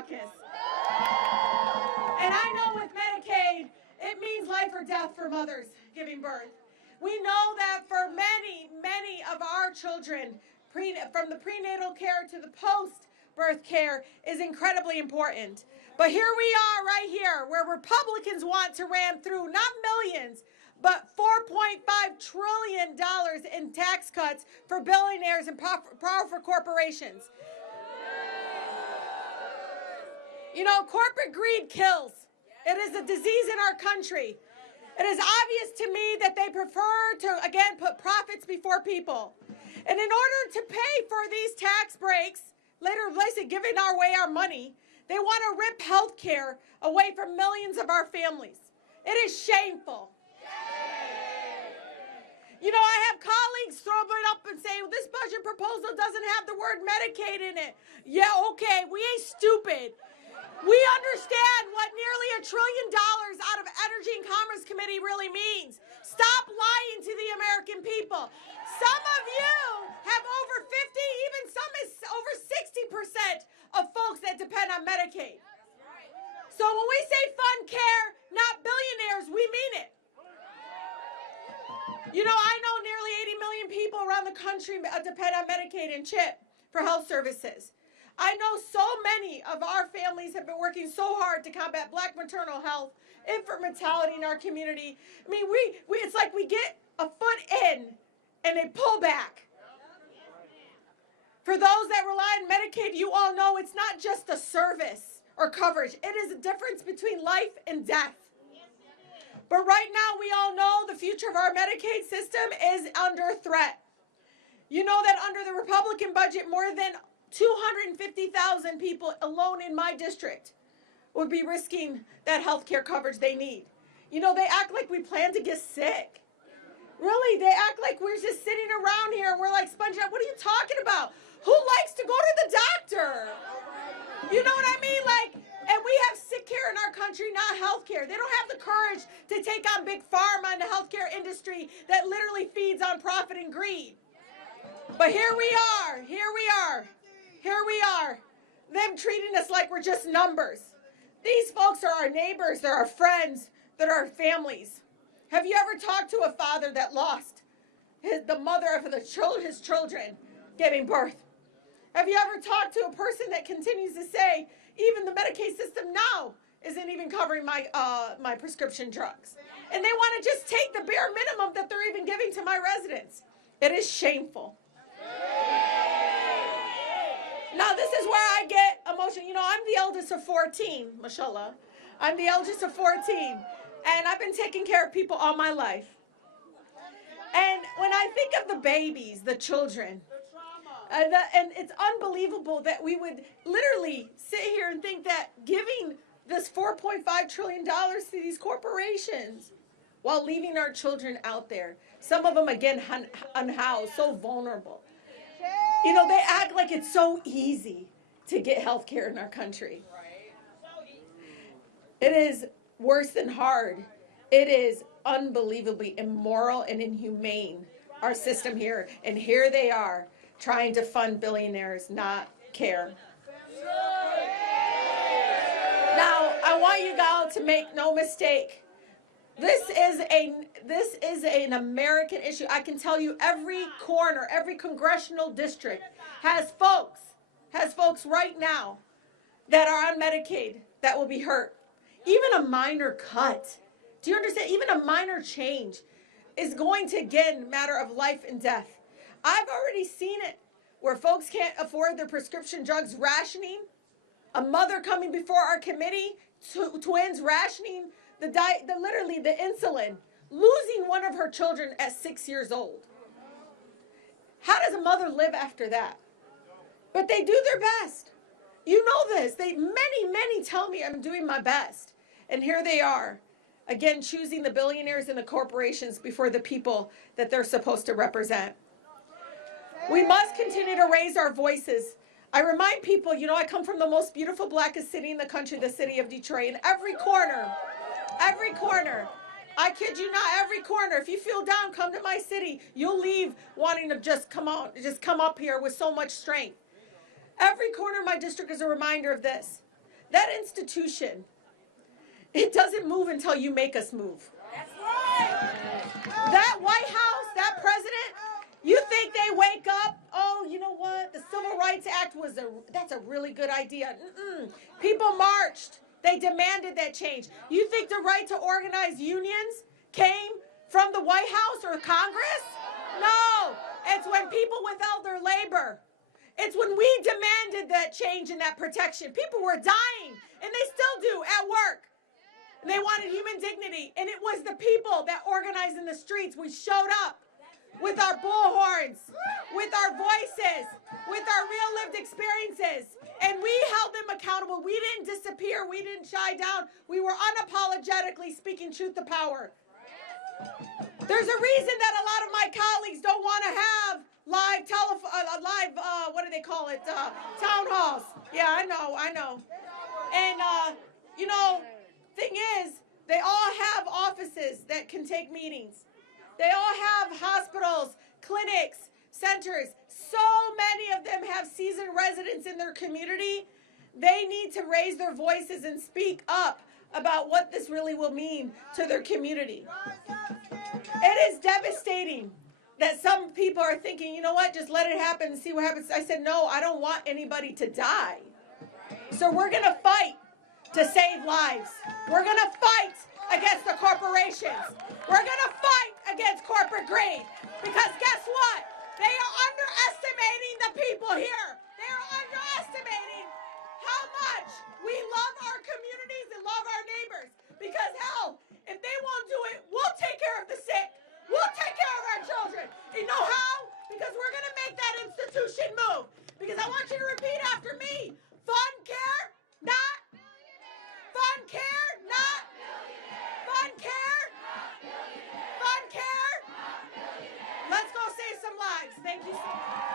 caucus. And I know with Medicaid, it means life or death for mothers giving birth. We know that for many, many of our children, from the prenatal care to the post-birth care is incredibly important. But here we are right here where Republicans want to ram through not millions, but $4.5 trillion in tax cuts for billionaires and powerful corporations. You know, corporate greed kills. It is a disease in our country. It is obvious to me that they prefer to, again, put profits before people. And in order to pay for these tax breaks, later basically giving our money, they want to rip health care away from millions of our families. It is shameful. You know, I have colleagues throw it up and say, well, this budget proposal doesn't have the word Medicaid in it. Yeah, okay, we ain't stupid. We understand what nearly $1 trillion out of Energy and Commerce Committee really means. Stop lying to the American people. Some of you have over 50, even some is over 60% of folks that depend on Medicaid. So when we say fund care, not billionaires, we mean it. You know, I know nearly 80 million people around the country depend on Medicaid and CHIP for health services. I know so many of our families have been working so hard to combat Black maternal health, infant mortality in our community. I mean, it's like we get a foot in and they pull back. For those that rely on Medicaid, you all know it's not just a service or coverage. It is a difference between life and death. But right now, we all know the future of our Medicaid system is under threat. You know that under the Republican budget, more than 250,000 people alone in my district would be risking that health care coverage they need. You know, they act like we plan to get sick. Really, they act like we're just sitting around here and we're like sponging up. What are you talking about? Who likes to go to the doctor? You know what I mean? Like, and we have sick care in our country, not health care. They don't have the courage to take on big pharma and the healthcare industry that literally feeds on profit and greed. But here we are, them treating us like we're just numbers. These folks are our neighbors, they're our friends, they're our families. Have you ever talked to a father that lost the mother of his children giving birth? Have you ever talked to a person that continues to say, even the Medicaid system now isn't even covering my prescription drugs? And they want to just take the bare minimum that they're even giving to my residents. It is shameful. Now, this is where I get emotional. You know, I'm the eldest of 14, mashallah. I'm the eldest of 14. And I've been taking care of people all my life. And when I think of the babies, the children, and it's unbelievable that we would literally sit here and think that giving this $4.5 trillion to these corporations while leaving our children out there, some of them, again, unhoused, so vulnerable. You know, they act like it's so easy to get health care in our country. It is worse than hard. It is unbelievably immoral and inhumane, our system here. And here they are, trying to fund billionaires, not care. Now, I want you all to make no mistake. This is an American issue. I can tell you every corner, every congressional district has folks right now that are on Medicaid that will be hurt. Even a minor cut. Do you understand? Even a minor change is going to, again, matter of life and death. I've already seen it where folks can't afford their prescription drugs rationing. A mother coming before our committee, twins rationing literally the insulin, losing one of her children at 6 years old. How does a mother live after that? But they do their best. You know this. Many tell me I'm doing my best. And here they are, again, choosing the billionaires and the corporations before the people that they're supposed to represent. We must continue to raise our voices. I remind people, you know, I come from the most beautiful, blackest city in the country, the city of Detroit. In every corner, I kid you not, every corner. If you feel down, come to my city. You'll leave wanting to just come up here with so much strength. Every corner of my district is a reminder of this. That institution, it doesn't move until you make us move. That's right. That White House, that president, you think they wake up, oh, you know what? The Civil Rights Act that's a really good idea. People marched. They demanded that change. You think the right to organize unions came from the White House or Congress? No. It's when people withheld their labor. It's when we demanded that change and that protection. People were dying, and they still do at work. And they wanted human dignity. And it was the people that organized in the streets. We showed up with our bullhorns, with our voices, with our real lived experiences. And we held them accountable. We didn't disappear. We didn't shy down. We were unapologetically speaking truth to power. There's a reason that a lot of my colleagues don't want to have what do they call it? Town halls. Yeah, I know. And, thing is, they all have offices that can take meetings. They all have hospitals, clinics, centers. So many of them have seasoned residents in their community. They need to raise their voices and speak up about what this really will mean to their community. It is devastating that some people are thinking, you know what, just let it happen and see what happens. I said, no, I don't want anybody to die. So we're going to fight to save lives. We're going to fight against the corporations. We're going to fight against corporate greed. Because guess what? They are underestimating the people here. They are underestimating how much we love our communities and love our neighbors. Because hell, if they won't do it, we'll take care of the sick. We'll take care of our children. You know how? Because we're going to make that institution move. Because I want you to repeat after me. Fund care, not. Fund care, not. Fund care. Fund care. Let's go save some lives. Thank you so much.